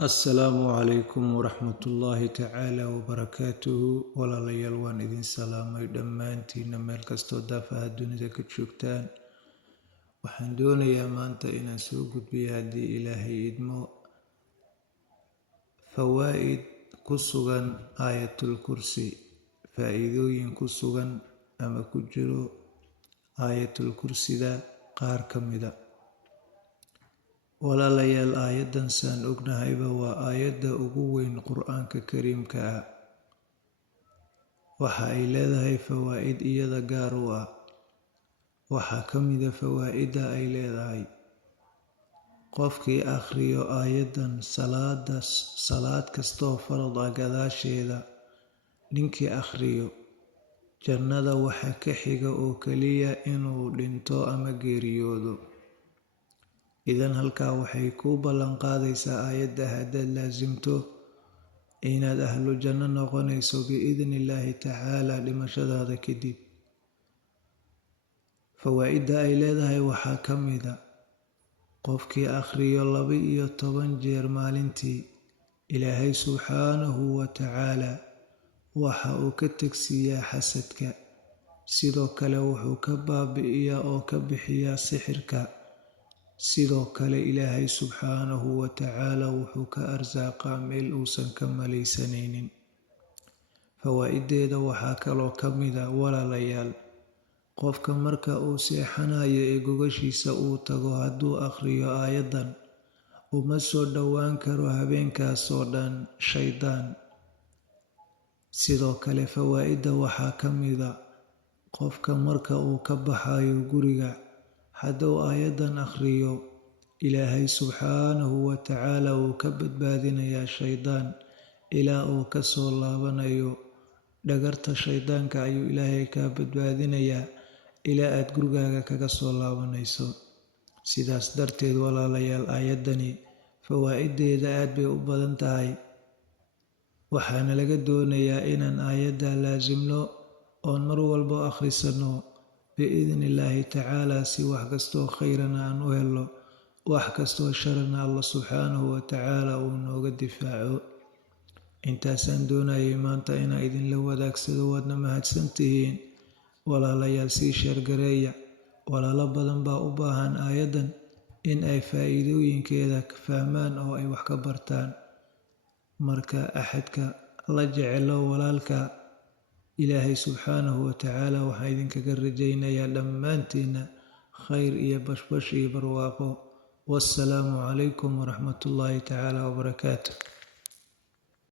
السلام عليكم ورحمة الله تعالى وبركاته ولا ليال وان إذن سلامي دمانتين ميل كستو دافها الدنيا كتشوكتان وحندون يا مانتا إنا سوقت بيادي إلهي إدمو فوائد كسوغان آية الكرسي فائدوين كسوغان أما كجرو آية الكرسي دا قار كمدا walaalayaal aayaddan saan ognahayba waa aayadda ugu weyn qur-aanka kariimka ah. waxa ay leedahay fawaa'id iyada gaar u ah. waxaa ka mida fawaa'idda ay leedahay qofkii akhriyo aayaddan salaad kastoo farad ah gadaasheeda ninkii akhriyo jannada waxa ka xiga oo keliya inuu dhinto ama geeriyoodo. idan halkaa waxay kuu ballan qaadaysaa aayadda haddaad laasimto inaad ahlu janno noqonayso biidni illaahi tacaala dhimashadaada kadib. fawaa'idda ay leedahay waxaa ka mida qofkii akhriyo 12 jeer maalintii ilaahay subxaanahu wa tacaala waxa uu ka tegsiiyaa xasadka, sidoo kale wuxuu ka baabi'iyaa oo ka bixiyaa sixirka, sidoo kale ilaahay subxaanahu wa tacaala wuxuu ka arsaaqaa meel uusan ka malaysanaynin. fawaa'iddeeda waxaa kaloo ka mida walaalayaal, qofka marka uu seexanayo ee gogashiisa uu tago hadduu akhriyo aayaddan uma soo dhowaan karo habeenkaasoo dhan shaydaan. sidoo kale fawaa'idda waxaa ka mida qofka marka uu ka baxayo guriga hadduu aayaddan akhriyo ilaahay subxaanahu wa tacaala wuu ka badbaadinayaa shaydaan ilaa uu ka soo laabanayo. dhagarta shaydaanka ayuu ilaahay kaa badbaadinayaa ilaa aad gurigaaga kaga soo laabanayso. sidaas darteed walaalayaal, aayaddani fawaa'iddeeda aad bay u badan tahay, waxaana laga doonayaa inaan aayadda laasimno oon mar walbo akhrisanno biidni illaahi tacaala si wax kastoo khayrana aan u helno, wax kastoo sharana allah subxaanahu wa tacaala uu nooga difaaco. intaasaan doonayay maanta inaan idinla wadaagsado. waadna mahadsantihiin walaalayaal, sii sheergareeya. walaalo badan baa u baahan aayaddan in ay faa'iidooyinkeeda fahmaan oo ay wax ka bartaan. marka axadka la jecelo walaalka ilaahay subxaanahu wa tacaala waxaa idinkaga rajaynayaa dhammaantiinna khayr iyo bashbash iyo barwaaqo. wassalaamu calaykum waraxmatullaahi tacaala wabarakaatuh.